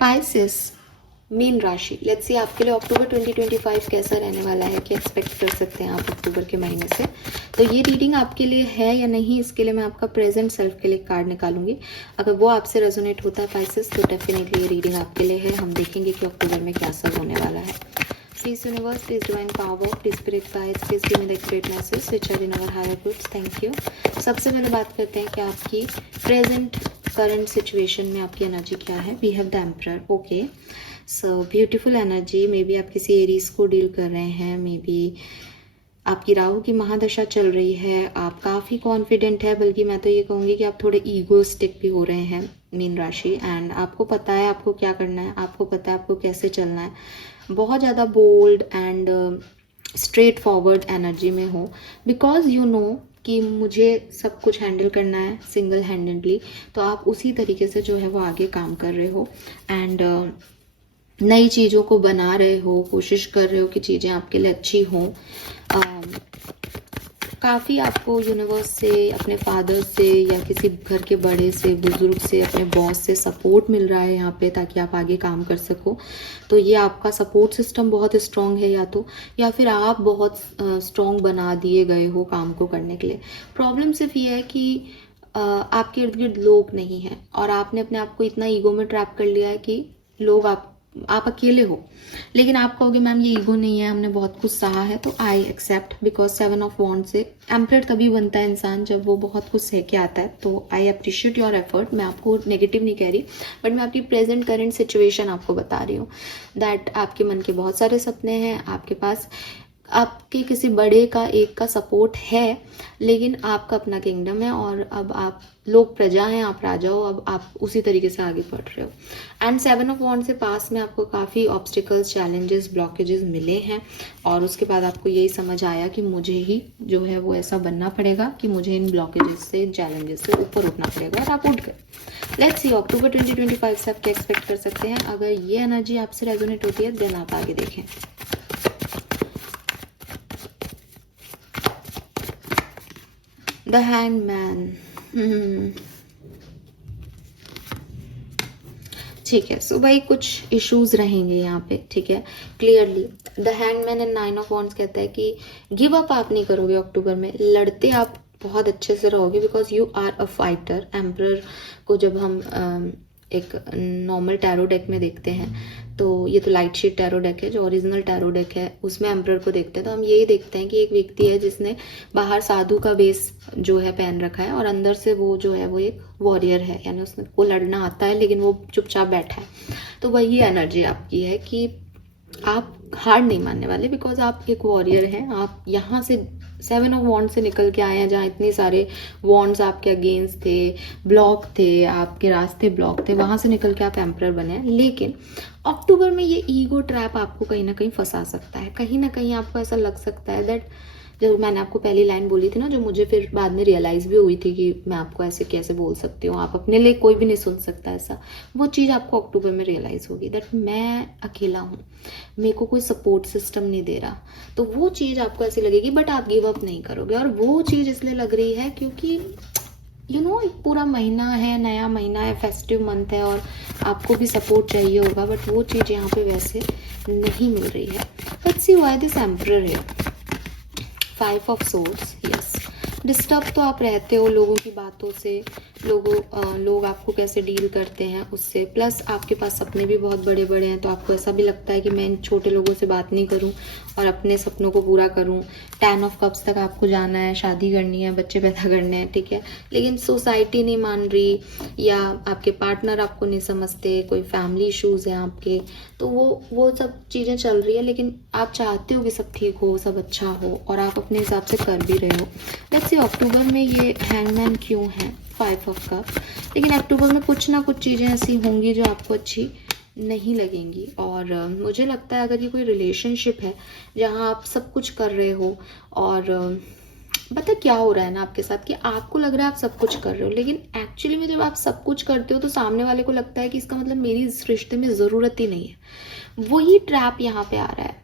Pisces mean राशि, let's see आपके लिए अक्टूबर 2025 कैसा रहने वाला है, क्या एक्सपेक्ट कर सकते हैं आप अक्टूबर के महीने से। तो ये रीडिंग आपके लिए है या नहीं, इसके लिए मैं आपका प्रेजेंट सेल्फ के लिए कार्ड निकालूंगी। अगर वो आपसे रेजोनेट होता है पाइसेस, तो डेफिनेटली ये रीडिंग आपके लिए है। हम देखेंगे कि अक्टूबर में क्या सब होने वाला है। Please universe, please divine power, please spirit guides, please give me the accurate message which are in our higher goods. Thank you. सबसे पहले बात करते हैं कि आपकी प्रेजेंट करंट सिचुएशन में आपकी एनर्जी क्या है। We have the emperor. Okay, so beautiful energy. Maybe आप किसी एरीज को डील कर रहे हैं, मे बी आपकी राहु की महादशा चल रही है, आप काफ़ी कॉन्फिडेंट है, बल्कि मैं तो ये कहूँगी कि आप थोड़े ईगोस्टिक भी हो रहे हैं मीन राशि। एंड आपको पता है आपको क्या करना है, आपको पता है आपको कैसे चलना है। बहुत ज़्यादा bold and straightforward energy में हो, बिकॉज यू नो कि मुझे सब कुछ हैंडल करना है सिंगल हैंडेडली। तो आप उसी तरीके से जो है वो आगे काम कर रहे हो एंड नई चीज़ों को बना रहे हो, कोशिश कर रहे हो कि चीज़ें आपके लिए अच्छी हों। काफ़ी आपको यूनिवर्स से, अपने फादर से या किसी घर के बड़े से, बुजुर्ग से, अपने बॉस से सपोर्ट मिल रहा है यहाँ पे, ताकि आप आगे काम कर सको। तो ये आपका सपोर्ट सिस्टम बहुत स्ट्रॉन्ग है, या फिर आप बहुत स्ट्रॉन्ग बना दिए गए हो काम को करने के लिए। प्रॉब्लम सिर्फ ये है कि आपके इर्द गिर्द लोग नहीं हैं और आपने अपने आप को इतना ईगो में ट्रैप कर लिया है कि लोग आप अकेले हो। लेकिन आप कहोगे मैम ये ईगो नहीं है, हमने बहुत कुछ सहा है। तो आई एक्सेप्ट, बिकॉज 7 ऑफ वॉन्ड से एम्परर तभी बनता है इंसान जब वो बहुत कुछ सह के आता है। तो आई अप्रिशिएट योर एफर्ट। मैं आपको नेगेटिव नहीं कह रही, बट मैं आपकी प्रेजेंट करंट सिचुएशन आपको बता रही हूँ दैट आपके मन के बहुत सारे सपने हैं, आपके पास आपके किसी बड़े का, एक का सपोर्ट है, लेकिन आपका अपना किंगडम है और अब आप लोग प्रजा हैं, आप राजा हो। अब आप उसी तरीके से आगे बढ़ रहे हो। एंड 7 ऑफ वॉन्ड से पास में आपको काफ़ी ऑब्स्टिकल्स, चैलेंजेस, ब्लॉकेजेस मिले हैं और उसके बाद आपको यही समझ आया कि मुझे ही जो है वो ऐसा बनना पड़ेगा कि मुझे इन ब्लॉकेजेस से, चैलेंजेस से ऊपर उठना पड़ेगा, और आप उठ गए। लेट्स सी अक्टूबर 2025 से आप क्या एक्सपेक्ट कर सकते हैं। अगर ये एनर्जी आपसे रेजोनेट होती है देन आप आगे देखें। The hangman. ठीक है, सो भाई कुछ इश्यूज रहेंगे यहाँ पे, ठीक है, clearly. The hangman and 9 of wands कहता है कि गिव अप आप नहीं करोगे अक्टूबर में, लड़ते आप बहुत अच्छे से रहोगे, because you are a fighter. Emperor को जब हम एक नॉर्मल टैरो डेक में देखते हैं, तो ये तो लाइट शीट टैरो डेक है, जो ओरिजिनल टैरो डेक है उसमें एम्परर को देखते हैं, तो हम यही देखते हैं कि एक व्यक्ति है जिसने बाहर साधु का वेश जो है पहन रखा है और अंदर से वो जो है वो एक वॉरियर है, यानी उसको लड़ना आता है लेकिन वो चुपचाप बैठा है। तो वही एनर्जी आपकी है कि आप हार नहीं मानने वाले, बिकॉज आप एक वॉरियर हैं। आप यहाँ से 7 ऑफ वॉन्ड से निकल के आए हैं, जहाँ इतने सारे वॉन्ड्स आपके अगेंस्ट थे, ब्लॉक थे, आपके रास्ते ब्लॉक थे, वहाँ से निकल के आप एम्परर बने हैं। लेकिन अक्टूबर में ये ईगो ट्रैप आपको कहीं ना कहीं फंसा सकता है। कहीं ना कहीं आपको ऐसा लग सकता है दैट, जब मैंने आपको पहली लाइन बोली थी ना, जो मुझे फिर बाद में रियलाइज़ भी हुई थी कि मैं आपको ऐसे कैसे बोल सकती हूँ, आप अपने लिए कोई भी नहीं सुन सकता ऐसा, वो चीज़ आपको अक्टूबर में रियलाइज़ होगी दैट मैं अकेला हूँ, मेरे को कोई सपोर्ट सिस्टम नहीं दे रहा। तो वो चीज़ आपको ऐसी लगेगी, बट आप गिव अप नहीं करोगे। और वो चीज़ इसलिए लग रही है क्योंकि यू नो एक पूरा महीना है, नया महीना है, फेस्टिव मंथ है और आपको भी सपोर्ट चाहिए होगा, बट वो चीज़ यहाँ पे वैसे नहीं मिल रही है। Let's see why this emperor है। 5 ऑफ सोर्ड्स, यस, डिस्टर्ब तो आप रहते हो लोगों की बातों से, लोग आपको कैसे डील करते हैं उससे, प्लस आपके पास सपने भी बहुत बड़े बड़े हैं, तो आपको ऐसा भी लगता है कि मैं इन छोटे लोगों से बात नहीं करूं और अपने सपनों को पूरा करूं। 10 ऑफ कप्स तक आपको जाना है, शादी करनी है, बच्चे पैदा करने हैं, ठीक है, लेकिन सोसाइटी नहीं मान रही या आपके पार्टनर आपको नहीं समझते, कोई फैमिली इश्यूज हैं आपके, तो वो सब चीज़ें चल रही है। लेकिन आप चाहते हो कि सब ठीक हो, सब अच्छा हो, और आप अपने हिसाब से कर भी रहे हो। लेट्स से अक्टूबर में ये हैंगमैन क्यों है, 5 ऑफ कप, लेकिन अक्टूबर में कुछ ना कुछ चीज़ें ऐसी होंगी जो आपको अच्छी नहीं लगेंगी। और मुझे लगता है अगर ये कोई रिलेशनशिप है जहाँ आप सब कुछ कर रहे हो और पता क्या हो रहा है ना आपके साथ, कि आपको लग रहा है आप सब कुछ कर रहे हो, लेकिन एक्चुअली में जब आप सब कुछ करते हो तो सामने वाले को लगता है कि इसका मतलब मेरी इस रिश्ते में ज़रूरत ही नहीं है। वही ट्रैप यहाँ पे आ रहा है।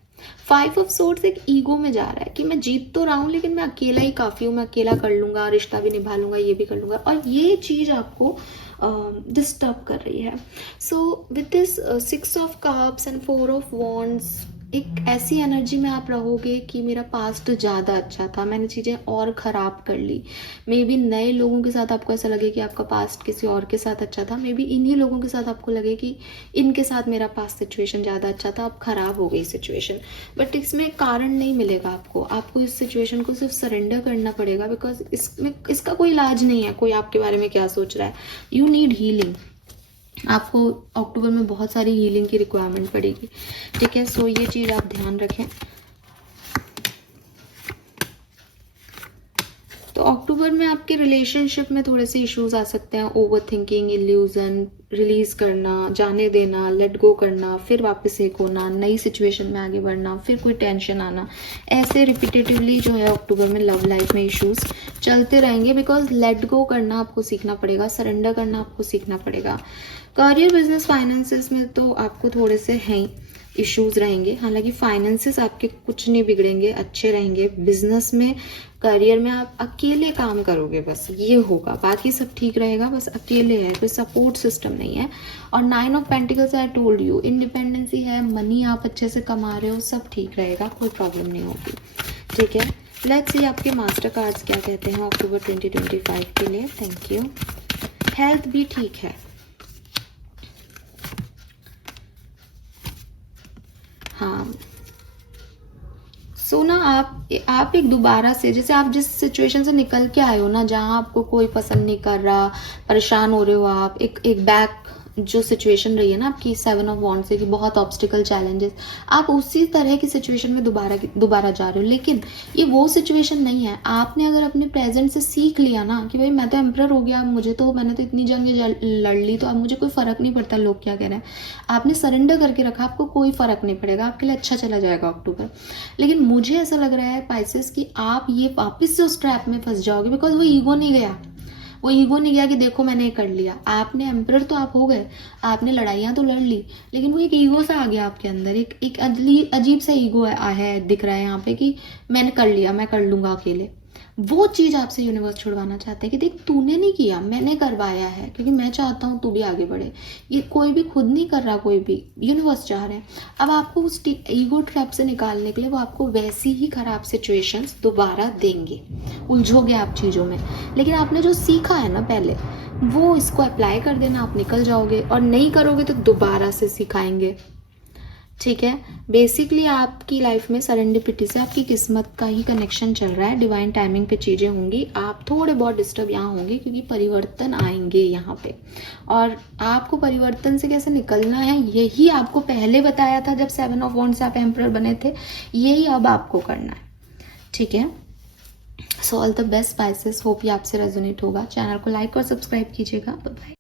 5 ऑफ सोर्ड्स एक ईगो में जा रहा है कि मैं जीत तो रहा हूँ लेकिन मैं अकेला ही काफ़ी हूँ, मैं अकेला कर लूँगा, रिश्ता भी निभा लूँगा, ये भी कर लूँगा। और ये चीज़ आपको डिस्टर्ब कर रही है। So with this 6 of cups and 4 of wands, एक ऐसी एनर्जी में आप रहोगे कि मेरा पास्ट ज़्यादा अच्छा था, मैंने चीज़ें और ख़राब कर ली। मे बी नए लोगों के साथ आपको ऐसा लगे कि आपका पास्ट किसी और के साथ अच्छा था, मे बी इन्हीं लोगों के साथ आपको लगे कि इनके साथ मेरा पास्ट सिचुएशन ज़्यादा अच्छा था, अब ख़राब हो गई सिचुएशन। बट इसमें कारण नहीं मिलेगा आपको इस सिचुएशन को सिर्फ सरेंडर करना पड़ेगा, बिकॉज इसका कोई इलाज नहीं है, कोई आपके बारे में क्या सोच रहा है। You need healing. आपको अक्टूबर में बहुत सारी हीलिंग की रिक्वायरमेंट पड़ेगी, ठीक है। सो ये चीज़ आप ध्यान रखें। तो अक्टूबर में आपके रिलेशनशिप में थोड़े से इश्यूज आ सकते हैं, ओवर थिंकिंग, इल्यूजन, रिलीज करना, जाने देना, लेट गो करना, फिर वापस एक होना, नई सिचुएशन में आगे बढ़ना, फिर कोई टेंशन आना, ऐसे रिपीटेटिवली जो है अक्टूबर में लव लाइफ में इश्यूज चलते रहेंगे। बिकॉज लेट गो करना आपको सीखना पड़ेगा, सरेंडर करना आपको सीखना पड़ेगा। करियर, बिजनेस, फाइनेंसेस में तो आपको थोड़े से हैं इश्यूज रहेंगे। हालांकि फाइनेंसेस आपके कुछ नहीं बिगड़ेंगे, अच्छे रहेंगे। बिजनेस में, करियर में आप अकेले काम करोगे, बस ये होगा, बाकी सब ठीक रहेगा, बस अकेले है, कोई सपोर्ट सिस्टम नहीं है। और 9 of pentacles, I told you, independency है, मनी आप अच्छे से कमा रहे हो, सब ठीक रहेगा, कोई प्रॉब्लम नहीं होगी, ठीक है। लेट्स सी आपके मास्टर कार्ड्स क्या कहते हैं अक्टूबर 2025 के लिए। Thank you. हेल्थ भी ठीक है, हाँ। सो ना आप एक दोबारा से, जैसे आप जिस सिचुएशन से निकल के आए हो ना, जहाँ आपको कोई पसंद नहीं कर रहा, परेशान हो रहे हो आप, एक बैक जो सिचुएशन रही है ना आपकी 7 ऑफ वॉन्ड से, कि बहुत ऑब्स्टिकल, चैलेंजेस, आप उसी तरह की सिचुएशन में दोबारा जा रहे हो। लेकिन ये वो सिचुएशन नहीं है। आपने अगर अपने प्रेजेंट से सीख लिया ना कि भाई मैं तो एम्परर हो गया, मैंने तो इतनी जंग लड़ ली, तो अब मुझे कोई फ़र्क नहीं पड़ता लोग क्या कह रहे हैं, आपने सरेंडर करके रखा, आपको कोई फ़र्क नहीं पड़ेगा, आपके लिए अच्छा चला जाएगा अक्टूबर। लेकिन मुझे ऐसा लग रहा है पाइसेस कि आप ये वापस से उस ट्रैप में फंस जाओगे, बिकॉज वो ईगो नहीं गया, वो ईगो नहीं गया कि देखो मैंने ये कर लिया। आपने एम्परर तो आप हो गए, आपने लड़ाइयाँ तो लड़ ली, लेकिन वो एक ईगो सा आ गया आपके अंदर, एक अजीब सा ईगो है, दिख रहा है यहाँ पे कि मैंने कर लिया, मैं कर लूंगा अकेले। वो चीज आपसे यूनिवर्स छुड़वाना चाहते हैं कि देख तूने नहीं किया, मैंने करवाया है, क्योंकि मैं चाहता हूँ तू भी आगे बढ़े। ये कोई भी खुद नहीं कर रहा, कोई भी, यूनिवर्स चाह रहे हैं। अब आपको उस ईगो ट्रैप से निकालने के लिए वो आपको वैसी ही खराब सिचुएशंस दोबारा देंगे, उलझोगे आप चीज़ों में। लेकिन आपने जो सीखा है ना पहले, वो इसको अप्लाई कर देना, आप निकल जाओगे। और नहीं करोगे तो दोबारा से सिखाएंगे, ठीक है। बेसिकली आपकी लाइफ में सरेंडिपिटी से आपकी किस्मत का ही कनेक्शन चल रहा है, डिवाइन टाइमिंग पे चीज़ें होंगी। आप थोड़े बहुत डिस्टर्ब यहाँ होंगे क्योंकि परिवर्तन आएंगे यहाँ पे, और आपको परिवर्तन से कैसे निकलना है यही आपको पहले बताया था जब 7 ऑफ वॉन्ड्स से आप एम्परर बने थे, यही अब आपको करना है, ठीक है। So all the best spices, hope ये आपसे रेजोनेट होगा। चैनल को लाइक और सब्सक्राइब कीजिएगा। Bye bye.